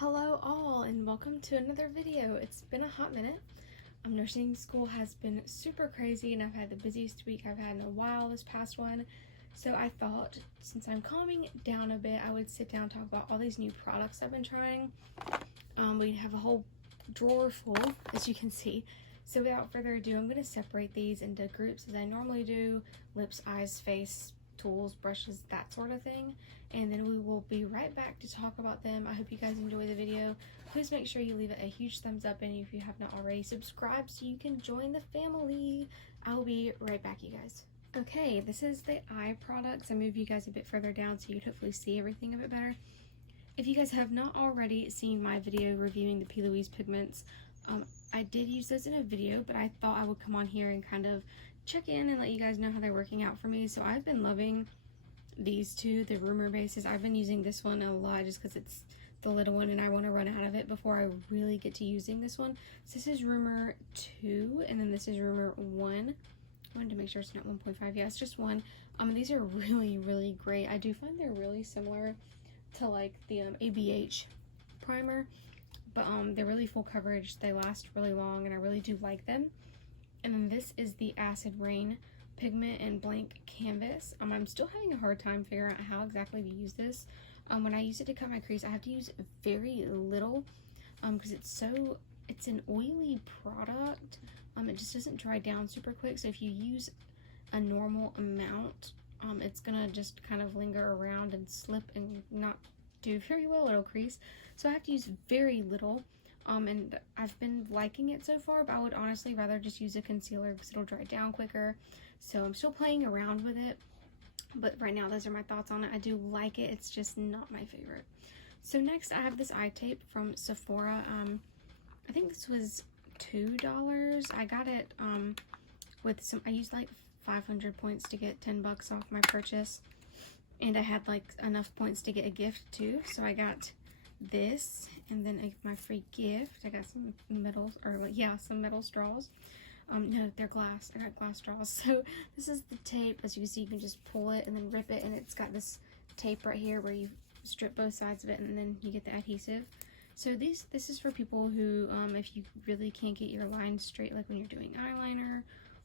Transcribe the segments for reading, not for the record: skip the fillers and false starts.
Hello all and welcome to another video. It's been a hot minute. Nursing school has been super crazy and I've had the busiest week I've had in a while this past one. So I thought since I'm calming down a bit, I would sit down and talk about all these new products I've been trying. We have a whole drawer full, as you can see. So without further ado, I'm going to separate these into groups as I normally do: lips, eyes, face, tools, brushes, that sort of thing. And then we will be right back to talk about them. I hope you guys enjoy the video. Please make sure you leave it a huge thumbs up, and if you have not already, subscribe so you can join the family. I will be right back, you guys. Okay, this is the eye products. I move you guys a bit further down so you'd hopefully see everything a bit better. If you guys have not already seen my video reviewing the P. Louise pigments, I did use those in a video, but I thought I would come on here and kind of check in and let you guys know how they're working out for me. So I've been loving these two, the Rumor bases. I've been using this one a lot just because it's the little one and I want to run out of it before I really get to using this one. So this is Rumor 2 and then this is Rumor 1. I wanted to make sure it's not 1.5. Yeah, it's just 1. These are really great. I do find they're really similar to like the ABH primer, but they're really full coverage. They last really long and I really do like them. And then this is the Acid Rain pigment and blank canvas. I'm still having a hard time figuring out how exactly to use this. When I use it to cut my crease, I have to use very little because it's an oily product. It just doesn't dry down super quick. So if you use a normal amount, it's gonna just kind of linger around and slip and not do very well. It'll crease. So I have to use very little. And I've been liking it so far, but I would honestly rather just use a concealer because it'll dry down quicker. So I'm still playing around with it, but right now those are my thoughts on it. I do like it, it's just not my favorite. So next I have this eye tape from Sephora. I think this was $2. I got it with some, I used like 500 points to get 10 bucks off my purchase, and I had like enough points to get a gift too, so I got this, and then my free gift I got some metal, or yeah, some metal straws. No, they're glass. I got glass straws. So this is the tape. As you can see, you can just pull it and then rip it, and it's got this tape right here where you strip both sides of it and then you get the adhesive. So this is for people who if you really can't get your lines straight, like when you're doing eyeliner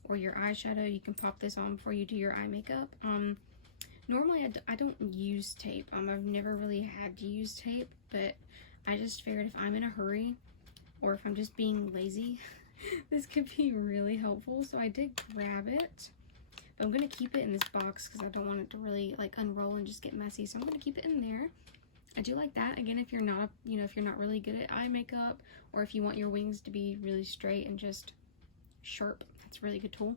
or your eyeshadow, you can pop this on before you do your eye makeup. Normally I don't use tape. I've never really had to use tape, but I just figured if I'm in a hurry or if I'm just being lazy, this could be really helpful. So I did grab it, but I'm going to keep it in this box because I don't want it to really like unroll and just get messy. So I'm going to keep it in there. I do like that. Again, if you're not, if you're not really good at eye makeup, or if you want your wings to be really straight and just sharp, that's a really good tool.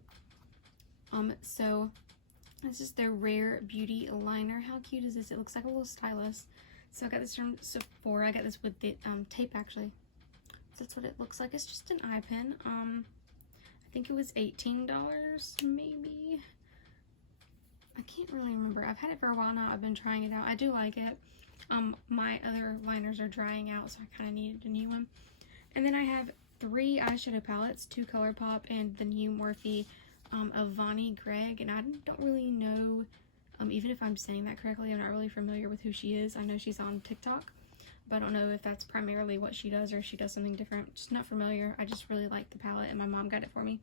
So this is their Rare Beauty liner. How cute is this? It looks like a little stylus. So I got this from Sephora. I got this with the tape actually. So that's what it looks like. It's just an eye pen. I think it was $18 maybe. I can't really remember. I've had it for a while now. I've been trying it out. I do like it. My other liners are drying out, so I kind of needed a new one. And then I have 3 eyeshadow palettes, 2 ColourPop and the new Morphe of Vonnie Gregg, and I don't really know, even if I'm saying that correctly, I'm not really familiar with who she is. I know she's on TikTok, but I don't know if that's primarily what she does or if she does something different. Just not familiar. I just really like the palette, and my mom got it for me.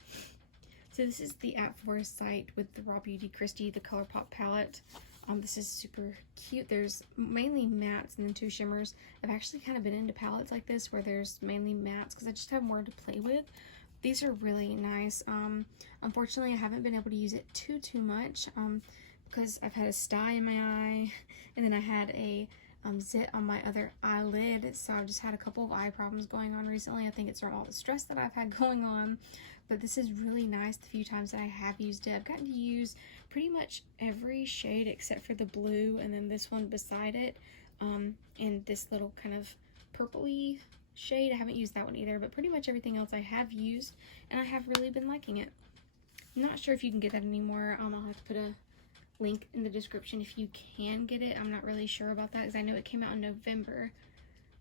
So this is the At Foresight with the Raw Beauty Christie, the ColourPop palette. This is super cute. There's mainly mattes and then 2 shimmers. I've actually kind of been into palettes like this where there's mainly mattes because I just have more to play with. These are really nice. Unfortunately, I haven't been able to use it too much because I've had a sty in my eye, and then I had a zit on my other eyelid, so I've just had a couple of eye problems going on recently. I think it's from all the stress that I've had going on, but this is really nice. The few times that I have used it, I've gotten to use pretty much every shade except for the blue, and then this one beside it, and this little kind of purpley shade. I haven't used that one either, but pretty much everything else I have used, and I have really been liking it. I'm not sure if you can get that anymore. I'll have to put a link in the description if you can get it. I'm not really sure about that because I know it came out in November,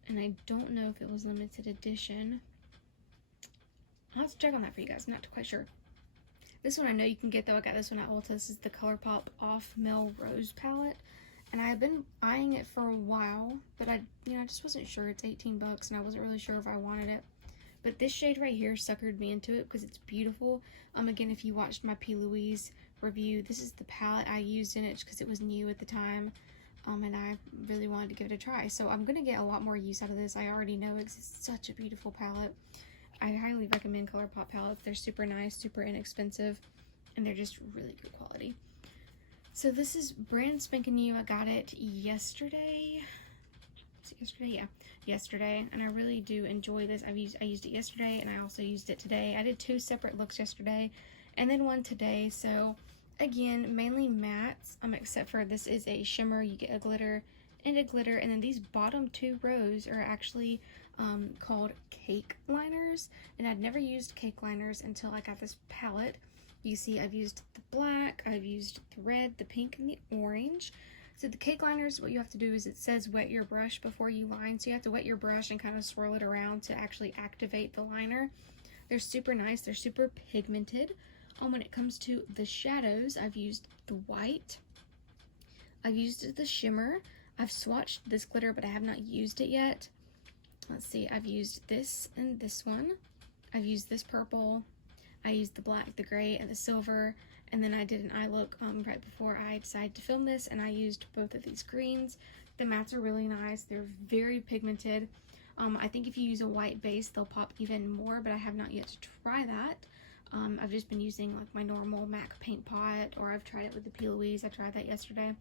and I don't know if it was limited edition. I'll have to check on that for you guys. I'm not quite sure. This one I know you can get though. I got this one at Ulta. This is the ColourPop Off Melrose palette. and I had been eyeing it for a while, but I just wasn't sure. It's 18 bucks, and I wasn't really sure if I wanted it. But this shade right here suckered me into it because it's beautiful. Again, if you watched my P. Louise review, this is the palette I used in it because it was new at the time. And I really wanted to give it a try. So I'm going to get a lot more use out of this. I already know it's such a beautiful palette. I highly recommend ColourPop palettes. They're super nice, super inexpensive, and they're just really good quality. So this is brand spanking new. I got it yesterday. Was it yesterday? Yeah, yesterday. And I really do enjoy this. I used it yesterday, and I also used it today. I did 2 separate looks yesterday, and then 1 today. So again, mainly mattes, except for this is a shimmer. You get a glitter, and then these bottom 2 rows are actually called cake liners, and I'd never used cake liners until I got this palette. You see, I've used the black, I've used the red, the pink, and the orange. So the cake liners, what you have to do is it says wet your brush before you line, so you have to wet your brush and kind of swirl it around to actually activate the liner. They're super nice, they're super pigmented. When it comes to the shadows, I've used the white, I've used the shimmer, I've swatched this glitter, but I have not used it yet. Let's see, I've used this and this one, I've used this purple, I used the black, the gray, and the silver, and then I did an eye look right before I decided to film this, and I used both of these greens. The mattes are really nice, they're very pigmented. I think if you use a white base, they'll pop even more, but I have not yet to try that. I've just been using like my normal MAC paint pot, or I've tried it with the P. Louise. I tried that yesterday.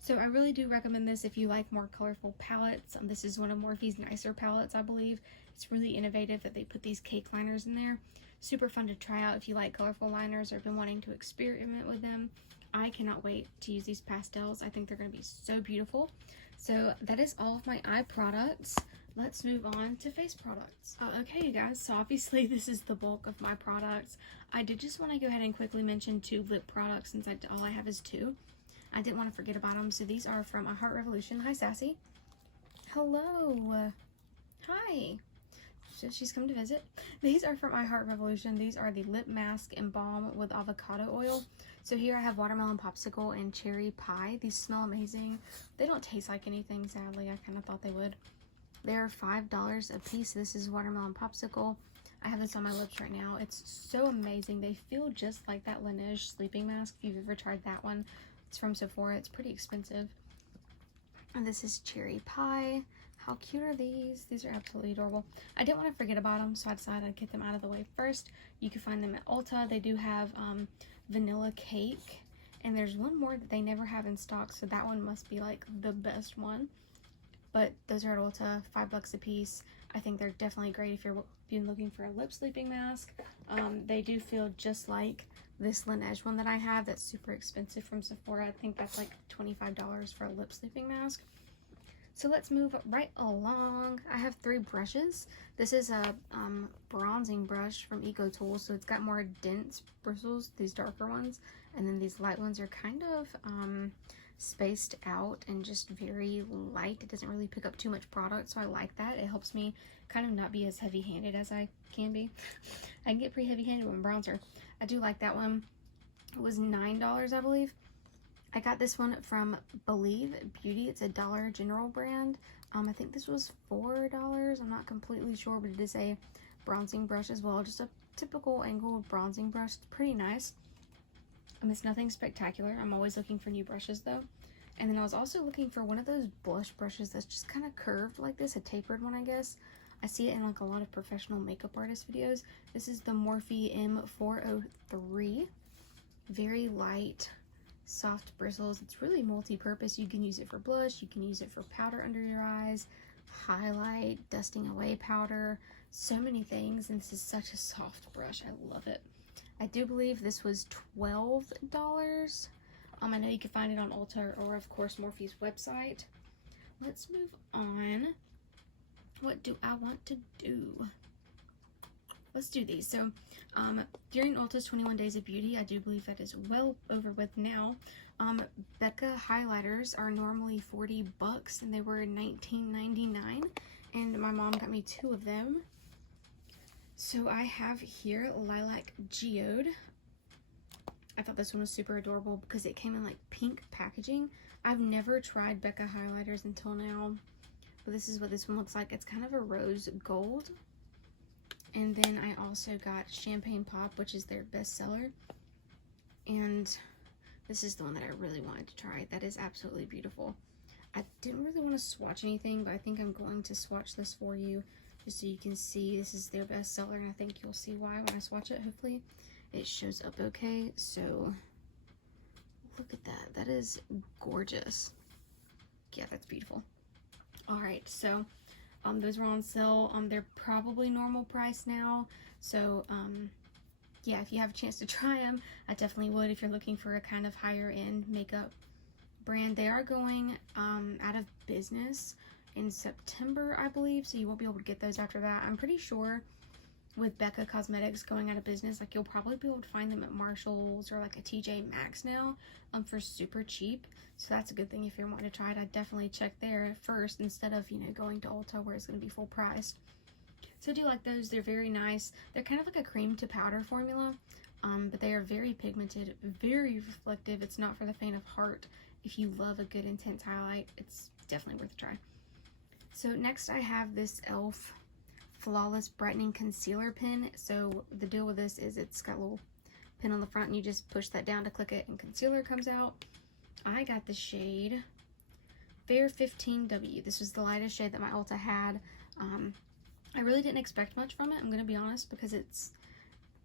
So I really do recommend this if you like more colorful palettes. This is one of Morphe's nicer palettes, I believe. It's really innovative that they put these cake liners in there. Super fun to try out if you like colorful liners or have been wanting to experiment with them. I cannot wait to use these pastels. I think they're going to be so beautiful. So that is all of my eye products. Let's move on to face products. Okay, you guys, so obviously this is the bulk of my products. I did just want to go ahead and quickly mention 2 lip products since all I have is 2. I didn't want to forget about them. So these are from I Heart Revolution. Hi, Sassy. Hello. Hi. So she's come to visit. These are from I Heart Revolution. These are the lip mask and balm with avocado oil. So here I have watermelon popsicle and cherry pie. These smell amazing. They don't taste like anything, sadly. I kind of thought they would. They're $5 a piece. This is watermelon popsicle. I have this on my lips right now. It's so amazing. They feel just like that Laneige sleeping mask. If you've ever tried that one, it's from Sephora. It's pretty expensive. And this is cherry pie. How cute are these? These are absolutely adorable. I didn't want to forget about them, so I decided I'd get them out of the way first. You can find them at Ulta. They do have vanilla cake, and there's one more that they never have in stock, so that one must be like the best one. But those are at Ulta, $5 a piece. I think they're definitely great if you're looking for a lip sleeping mask. They do feel just like this Laneige one that I have that's super expensive from Sephora. I think that's like $25 for a lip sleeping mask. So let's move right along. I have 3 brushes. This is a bronzing brush from EcoTools, so it's got more dense bristles, these darker ones, and then these light ones are kind of spaced out and just very light. It doesn't really pick up too much product, so I like that. It helps me kind of not be as heavy-handed as I can be. I can get pretty heavy-handed with bronzer. I do like that one. It was $9, I believe. I got this one from Believe Beauty. It's a Dollar General brand. I think this was $4. I'm not completely sure, but it is a bronzing brush as well. Just a typical angled bronzing brush. It's pretty nice. It's nothing spectacular. I'm always looking for new brushes though. And then I was also looking for one of those blush brushes that's just kind of curved like this, a tapered one, I guess. I see it in like a lot of professional makeup artist videos. This is the Morphe M403. Very light, soft bristles. It's really multi-purpose. You can use it for blush, you can use it for powder under your eyes, highlight, dusting away powder, so many things. And this is such a soft brush. I love it. I do believe this was $12. I know you can find it on Ulta or of course Morphe's website. Let's move on. What do I want to do? Let's do these. So during Ulta's 21 Days of Beauty, I do believe that is well over with now. Becca highlighters are normally $40 and they were $19.99, and my mom got me 2 of them. So I have here Lilac Geode. I thought this one was super adorable because it came in like pink packaging. I've never tried Becca highlighters until now, but this is what this one looks like. It's kind of a rose gold. And then I also got Champagne Pop, which is their bestseller. And this is the one that I really wanted to try. That is absolutely beautiful. I didn't really want to swatch anything, but I think I'm going to swatch this for you just so you can see. This is their bestseller, and I think you'll see why when I swatch it. Hopefully it shows up okay. So look at that. That is gorgeous. Yeah, that's beautiful. All right, so those were on sale. They're probably normal price now. So yeah, if you have a chance to try them, I definitely would. If you're looking for a kind of higher end makeup brand, they are going out of business in September, I believe, so you won't be able to get those after that. I'm pretty sure with Becca Cosmetics going out of business, like, you'll probably be able to find them at Marshall's or like a TJ Maxx now for super cheap. So that's a good thing if you're wanting to try it. I'd definitely check there first instead of, you know, going to Ulta where it's going to be full priced. So I do like those. They're very nice. They're kind of like a cream to powder formula, but they are very pigmented, very reflective. It's not for the faint of heart. If you love a good intense highlight, it's definitely worth a try. So next I have this e.l.f. Flawless Brightening Concealer Pen. So the deal with this is it's got a little pin on the front and you just push that down to click it and concealer comes out. I got the shade Fair 15W. This was the lightest shade that my Ulta had. I really didn't expect much from it, I'm going to be honest, because it's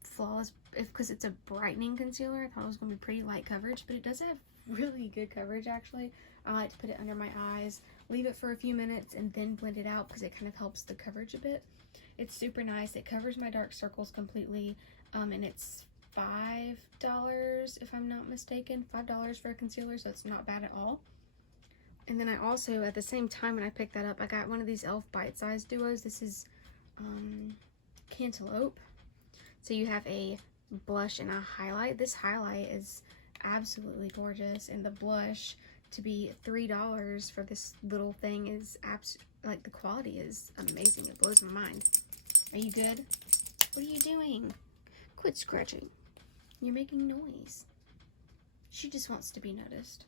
flawless, because it's a brightening concealer. I thought it was going to be pretty light coverage, but it does have really good coverage actually. I like to put it under my eyes, leave it for a few minutes, and then blend it out because it kind of helps the coverage a bit. It's super nice. It covers my dark circles completely, and it's $5 if I'm not mistaken. $5 for a concealer, so it's not bad at all. And then I also, at the same time when I picked that up, I got one of these e.l.f. bite-sized duos. This is Cantaloupe. So you have a blush and a highlight. This highlight is absolutely gorgeous, and the blush to be $3 for this little thing is like, the quality is amazing. It blows my mind. Are you good? What are you doing? Quit scratching. You're making noise. She just wants to be noticed.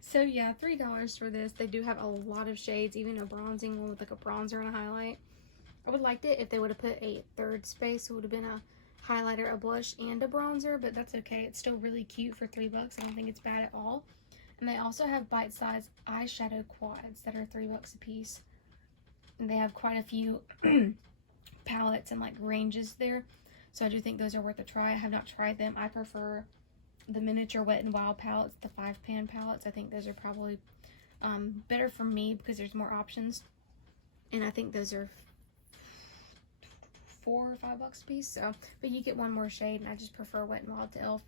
So yeah, $3 for this. They do have a lot of shades, even a bronzing one with like a bronzer and a highlight. I would have liked it if they would have put a third space. It would have been a highlighter, a blush, and a bronzer, but that's okay. It's still really cute for $3. I don't think it's bad at all. And they also have bite-sized eyeshadow quads that are $3 a piece. And they have quite a few palettes and like ranges there. So I do think those are worth a try. I have not tried them. I prefer the miniature Wet n Wild palettes, the 5-pan palettes. I think those are probably better for me because there's more options. And I think those are $4 or $5 a piece. So, but you get one more shade, and I just prefer Wet n Wild to e.l.f.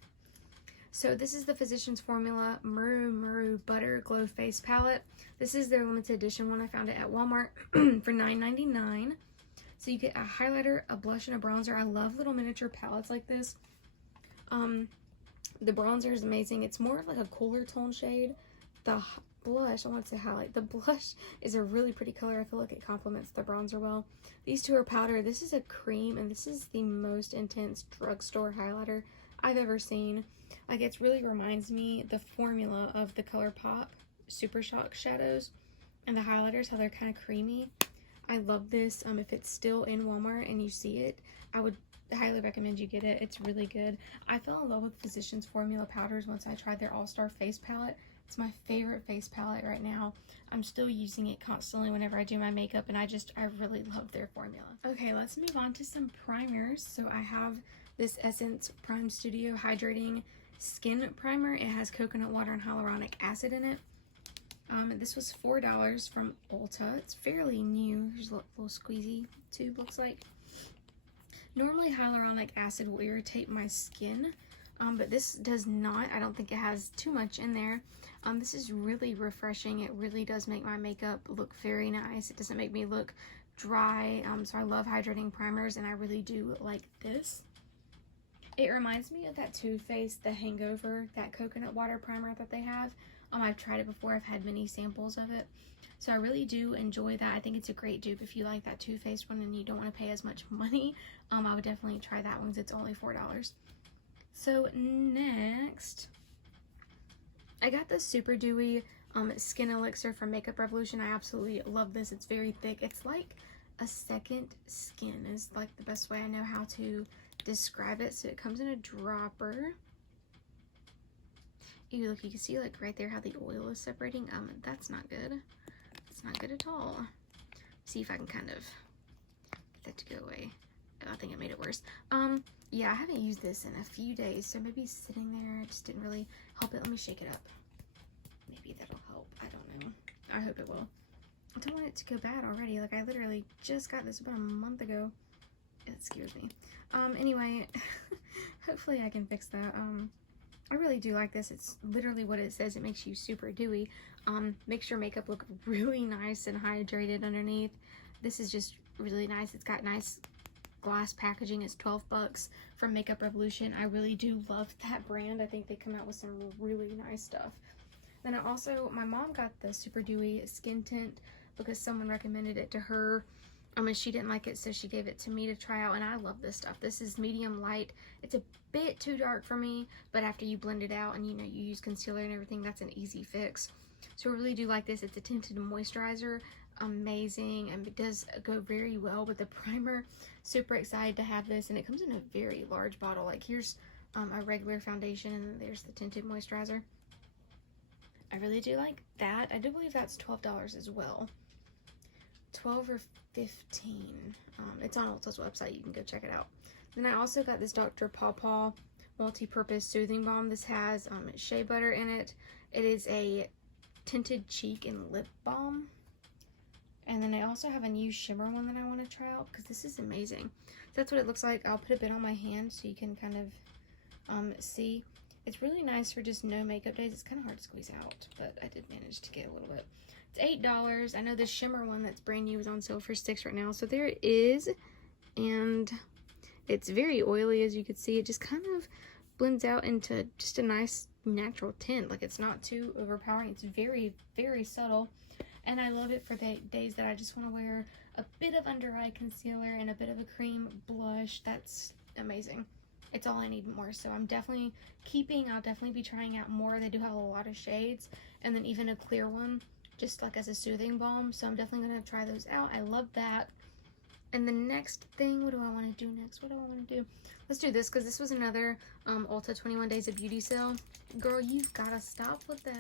So this is the Physicians Formula Muru Butter Glow Face Palette. This is their limited edition one. I found it at Walmart for $9.99. So you get a highlighter, a blush, and a bronzer. I love little miniature palettes like this. The bronzer is amazing. It's more of like a cooler tone shade. The blush, I want to say highlight. The blush is a really pretty color. I feel like it complements the bronzer well. These two are powder. This is a cream, and this is the most intense drugstore highlighter I've ever seen. Like, it really reminds me the formula of the ColourPop Super Shock shadows and the highlighters, how they're kind of creamy. I love this. If it's still in Walmart and you see it, I would highly recommend you get it. It's really good. I fell in love with Physicians Formula powders once I tried their All-Star face palette. It's my favorite face palette right now. I'm still using it constantly whenever I do my makeup, and I really love their formula. Okay, let's move on to some primers. So I have this Essence Prime Studio Hydrating Skin Primer. It has coconut water and hyaluronic acid in it. This was $4 from Ulta. It's fairly new. Here's a little squeezy tube, looks like. Normally hyaluronic acid will irritate my skin, but this does not. I don't think it has too much in there. This is really refreshing. It really does make my makeup look very nice. It doesn't make me look dry, so I love hydrating primers, and I really do like this. It reminds me of that Too Faced The Hangover, that coconut water primer that they have. I've tried it before. I've had many samples of it. So I really do enjoy that. I think it's a great dupe if you like that Too Faced one and you don't want to pay as much money. I would definitely try that one because it's only $4. So next, I got the Super Dewy Skin Elixir from Makeup Revolution. I absolutely love this. It's very thick. It's like a second skin is like the best way I know how to describe it. So it comes in a dropper. Ew, look, you can see like right there how the oil is separating. That's not good. It's not good at all. See if I can kind of get that to go away. Oh, I think it made it worse. Yeah, I haven't used this in a few days, so maybe sitting there just didn't really help it. Let me shake it up. Maybe that'll help. I don't know. I hope it will. I don't want it to go bad already. Like, I literally just got this about a month ago. It scares me. Anyway, hopefully I can fix that. I really do like this. It's literally what it says. It makes you super dewy. Makes your makeup look really nice and hydrated underneath. This is just really nice. It's got nice glass packaging. It's 12 bucks from Makeup Revolution. I really do love that brand. I think they come out with some really nice stuff. Then I also, my mom got the Super Dewy Skin Tint because someone recommended it to her. And she didn't like it, so she gave it to me to try out, and I love this stuff. This is medium light. It's a bit too dark for me, but after you blend it out and you know you use concealer and everything, that's an easy fix. So I really do like this. It's a tinted moisturizer. Amazing, and it does go very well with the primer. Super excited to have this, and it comes in a very large bottle. Like, here's a regular foundation, and then there's the tinted moisturizer. I really do like that. I do believe that's $12 as well. 12 or 15. It's on Ulta's website. You can go check it out. Then I also got this Dr. Paw multi-purpose soothing balm. This has shea butter in it. It is a tinted cheek and lip balm. And then I also have a new shimmer one that I want to try out because this is amazing. So that's what it looks like. I'll put a bit on my hand so you can kind of see. It's really nice for just no makeup days. It's kind of hard to squeeze out, but I did manage to get a little bit. It's $8. I know the shimmer one that's brand new is on sale for $6 right now. So there it is. And it's very oily, as you can see. It just kind of blends out into just a nice natural tint. Like, it's not too overpowering. It's very, very subtle. And I love it for the days that I just want to wear a bit of under eye concealer and a bit of a cream blush. That's amazing. It's all I need more. So I'm definitely I'll definitely be trying out more. They do have a lot of shades, and then even a clear one, just like as a soothing balm. So I'm definitely going to try those out. I love that. And the next thing, what do I want to do next? What do I want to do? Let's do this, because this was another Ulta 21 Days of Beauty sale. Girl, you've got to stop with that.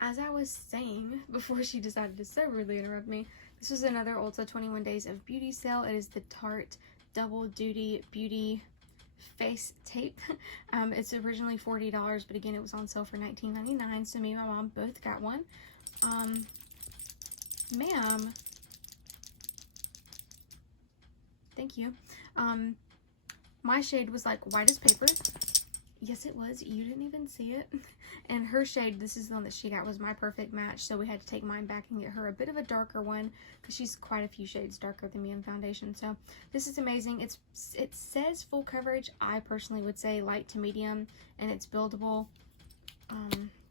As I was saying before she decided to so rudely interrupt me, this was another Ulta 21 Days of Beauty sale. It is the Tarte Double Duty Beauty Face Tape. It's originally $40, but again, it was on sale for $19.99. So me and my mom both got one. Ma'am. Thank you. My shade was like white as paper. Yes, it was. You didn't even see it. And her shade, this is the one that she got, was my perfect match. So we had to take mine back and get her a bit of a darker one, because she's quite a few shades darker than me in foundation. So this is amazing. It says full coverage. I personally would say light to medium, and it's buildable.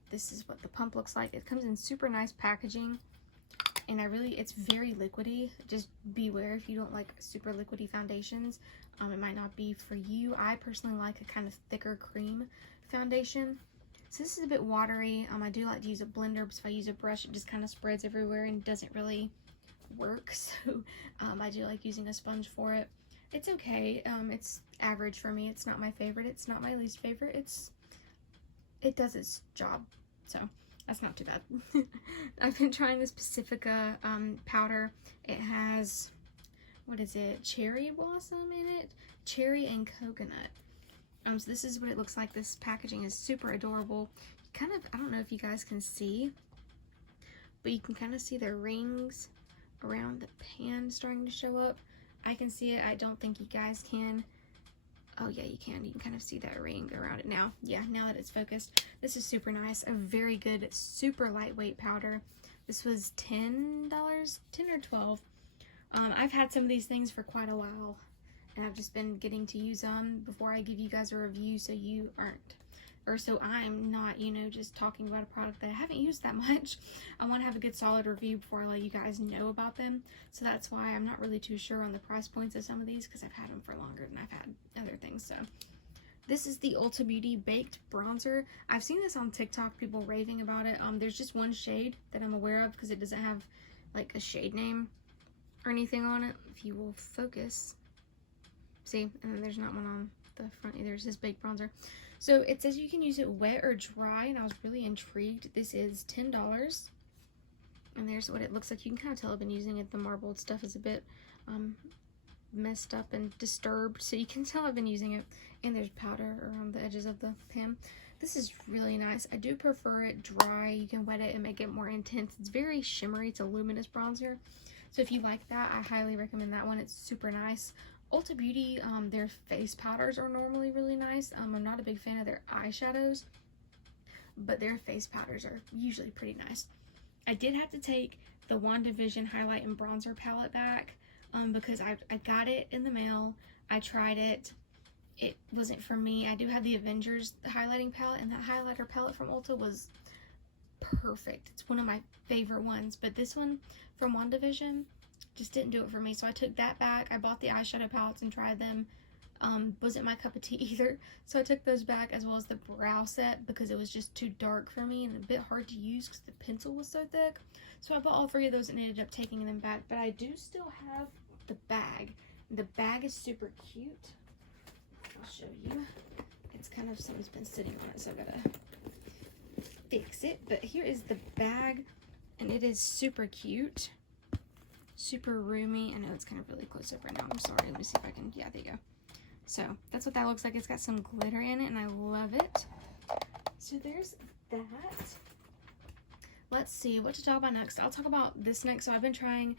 This is what the pump looks like. It comes in super nice packaging. And it's very liquidy. Just beware if you don't like super liquidy foundations. It might not be for you. I personally like a kind of thicker cream foundation. So this is a bit watery. I do like to use a blender, because if I use a brush, it just kind of spreads everywhere and doesn't really work. So I do like using a sponge for it. It's okay. It's average for me. It's not my favorite. It's not my least favorite. It does its job. So that's not too bad. I've been trying this Pacifica powder. It has, what is it, cherry blossom in it? Cherry and coconut. So this is what it looks like. This packaging is super adorable. Kind of, I don't know if you guys can see, but you can kind of see the rings around the pan starting to show up. I can see it. I don't think you guys can. Oh yeah, you can. You can kind of see that ring around it now. Yeah, now that it's focused. This is super nice. A very good, super lightweight powder. This was $10, 10 or 12. I've had some of these things for quite a while, and I've just been getting to use them before I give you guys a review, so you aren't, or so I'm not, you know, just talking about a product that I haven't used that much. I want to have a good solid review before I let you guys know about them. So that's why I'm not really too sure on the price points of some of these, because I've had them for longer than I've had other things. So This is the Ulta Beauty Baked Bronzer. I've seen this on TikTok, people raving about it. There's just one shade that I'm aware of because it doesn't have like a shade name or anything on it. If you will focus. See, and then there's not one on the front either. It says Baked Bronzer. So it says you can use it wet or dry, and I was really intrigued. This is $10. And there's what it looks like. You can kind of tell I've been using it. The marbled stuff is a bit messed up and disturbed, so you can tell I've been using it. And there's powder around the edges of the pan. This is really nice. I do prefer it dry. You can wet it and make it more intense. It's very shimmery. It's a luminous bronzer. So if you like that, I highly recommend that one. It's super nice. Ulta Beauty, their face powders are normally really nice. I'm not a big fan of their eyeshadows, but their face powders are usually pretty nice. I did have to take the WandaVision highlight and bronzer palette back because I got it in the mail. I tried it. It wasn't for me. I do have the Avengers highlighting palette, and that highlighter palette from Ulta was perfect. It's one of my favorite ones, but this one from WandaVision just didn't do it for me, so I took that back. I bought the eyeshadow palettes and tried them. Wasn't my cup of tea either, so I took those back, as well as the brow set, because it was just too dark for me and a bit hard to use because the pencil was so thick. So I bought all three of those and ended up taking them back, but I do still have the bag. The bag is super cute. I'll show you. It's kind of, something's been sitting on it, so I gotta fix it. But here is the bag, and it is super cute. Super roomy. I know it's kind of really close up right now. I'm sorry. Let me see if I can, yeah, there you go. So that's what that looks like. It's got some glitter in it, and I love it. So there's that. Let's see what to talk about next. I'll talk about this next. So I've been trying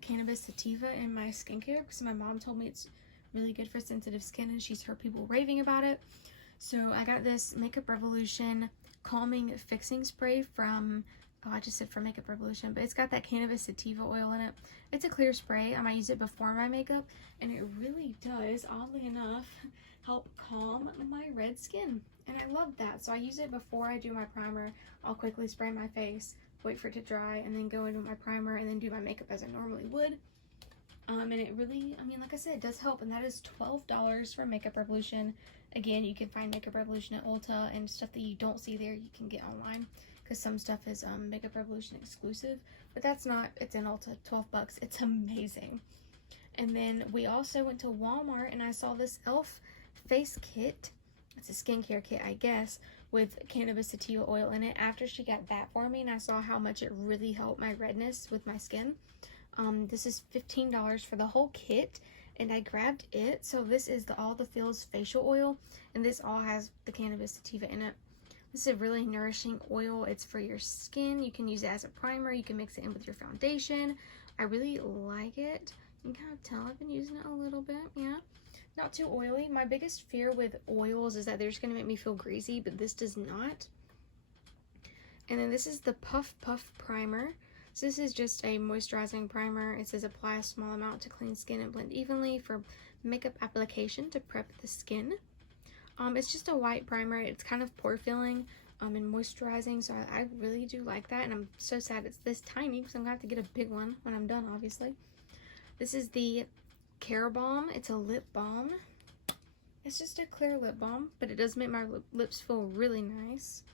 cannabis sativa in my skincare because my mom told me it's really good for sensitive skin, and she's heard people raving about it. So I got this Makeup Revolution Calming Fixing Spray from, oh, I just said from Makeup Revolution, but it's got that cannabis sativa oil in it. It's a clear spray. I might use it before my makeup, and it really does, oddly enough, help calm my red skin. And I love that. So I use it before I do my primer. I'll quickly spray my face, wait for it to dry, and then go into my primer, and then do my makeup as I normally would. And it really, I mean, like I said, it does help, and that is $12 for Makeup Revolution. Again, you can find Makeup Revolution at Ulta, and stuff that you don't see there, you can get online, because some stuff is Makeup Revolution exclusive, but that's not, it's in Ulta, 12 bucks. It's amazing. And then we also went to Walmart, and I saw this e.l.f. face kit. It's a skincare kit, I guess, with cannabis sativa oil in it. After she got that for me, and I saw how much it really helped my redness with my skin. This is $15 for the whole kit, and I grabbed it. So this is the All the Feels facial oil, and this all has the cannabis sativa in it. This is a really nourishing oil. It's for your skin. You can use it as a primer. You can mix it in with your foundation. I really like it. You can kind of tell I've been using it a little bit. Yeah, not too oily. My biggest fear with oils is that they're just going to make me feel greasy, but this does not. And then this is the Puff Puff Primer. So this is just a moisturizing primer. It says apply a small amount to clean skin and blend evenly for makeup application to prep the skin. It's just a white primer. It's kind of pore filling and moisturizing, so I really do like that, and I'm so sad it's this tiny because I'm going to have to get a big one when I'm done, obviously. This is the Care Balm. It's a lip balm. It's just a clear lip balm, but it does make my lips feel really nice.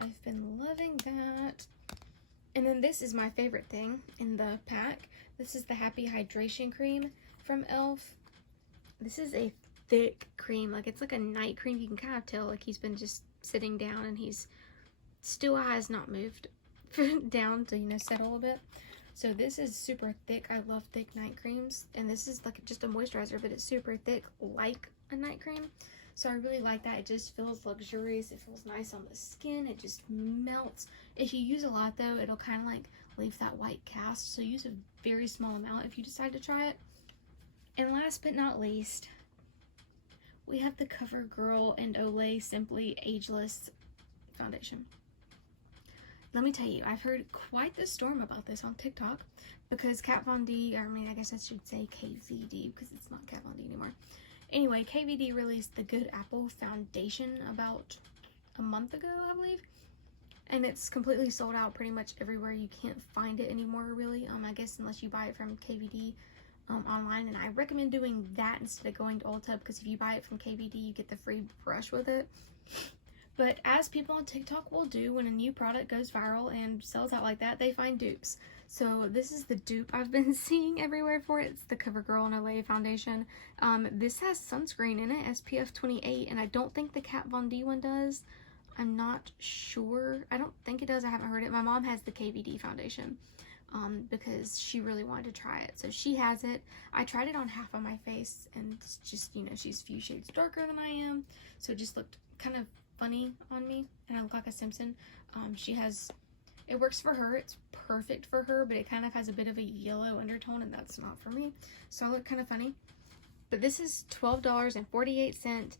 I've been loving that. And then this is my favorite thing in the pack. This is the Happy Hydration Cream from e.l.f. This is a thick cream. Like, it's like a night cream. You can kind of tell, like, he's been just sitting down and he's still has not moved down to, you know, settle a bit. So this is super thick. I love thick night creams. And this is like just a moisturizer, but it's super thick like a night cream. So I really like that. It just feels luxurious. It feels nice on the skin. It just melts. If you use a lot though, it'll kind of like leave that white cast. So use a very small amount if you decide to try it. And last but not least, we have the CoverGirl and Olay Simply Ageless Foundation. Let me tell you, I've heard quite the storm about this on TikTok because Kat Von D, or I mean, I guess I should say KVD because it's not Kat Von D anymore. Anyway, KVD released the Good Apple Foundation about a month ago, I believe. And it's completely sold out pretty much everywhere. You can't find it anymore, really. I guess unless you buy it from KVD. online, and I recommend doing that instead of going to Ulta, because if you buy it from KVD, you get the free brush with it. But as people on TikTok will do when a new product goes viral and sells out like that, they find dupes. So this is the dupe I've been seeing everywhere for it. It's the CoverGirl and Olay foundation. This has sunscreen in it, SPF 28, and I don't think the Kat Von D one does. I'm not sure. I don't think it does. I haven't heard it. My mom has the KVD foundation because she really wanted to try it. So she has it. I tried it on half of my face, and it's just, you know, she's a few shades darker than I am. So it just looked kind of funny on me, and I look like a Simpson. It works for her. It's perfect for her, but it kind of has a bit of a yellow undertone, and that's not for me. So I look kind of funny. But this is $12.48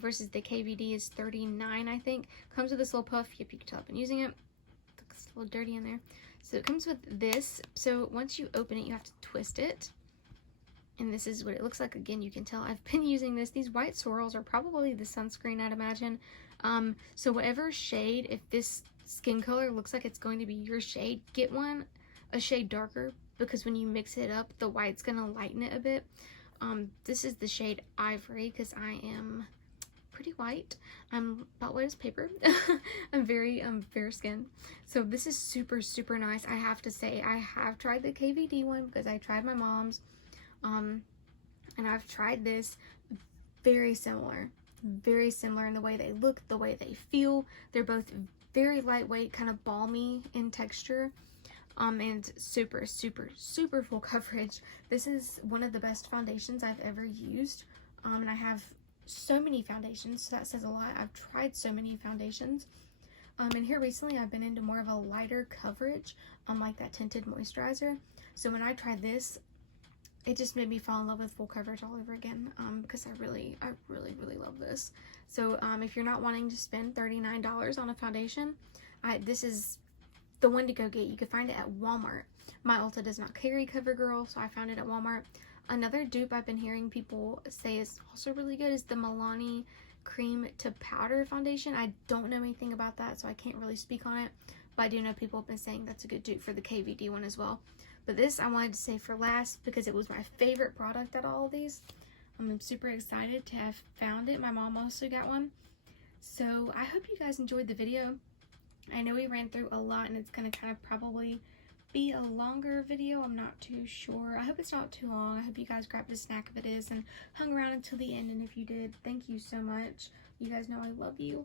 versus the KVD is $39, I think. Comes with this little puff. Yep, you can tell I've been using it. Looks a little dirty in there. So it comes with this. So once you open it, you have to twist it. And this is what it looks like. Again, you can tell I've been using this. These white swirls are probably the sunscreen, I'd imagine. So whatever shade, if this skin color looks like it's going to be your shade, get one a shade darker, because when you mix it up, the white's going to lighten it a bit. This is the shade Ivory, because I am pretty white. I'm about white as paper. I'm very fair skinned. So this is super, super nice. I have to say, I have tried the KVD one because I tried my mom's. And I've tried this. Very similar in the way they look, the way they feel. They're both very lightweight, kind of balmy in texture, and super, super, super full coverage. This is one of the best foundations I've ever used, and I have so many foundations, so that says a lot. I've tried so many foundations, and here recently I've been into more of a lighter coverage, like that tinted moisturizer. So when I tried this, it just made me fall in love with full coverage all over again, because I really love this. So if you're not wanting to spend $39 on a foundation, this is the one to go get. You can find it at Walmart. My Ulta does not carry CoverGirl, so I found it at Walmart. Another dupe I've been hearing people say is also really good is the Milani Cream to Powder foundation. I don't know anything about that, so I can't really speak on it, but I do know people have been saying that's a good dupe for the KVD one as well. But this I wanted to save for last because it was my favorite product out of all of these. I'm super excited to have found it. My mom also got one. So I hope you guys enjoyed the video. I know we ran through a lot, and it's going to kind of probably be a longer video. I'm not too sure. I hope it's not too long. I hope you guys grabbed a snack if it is and hung around until the end. And if you did, thank you so much. You guys know I love you.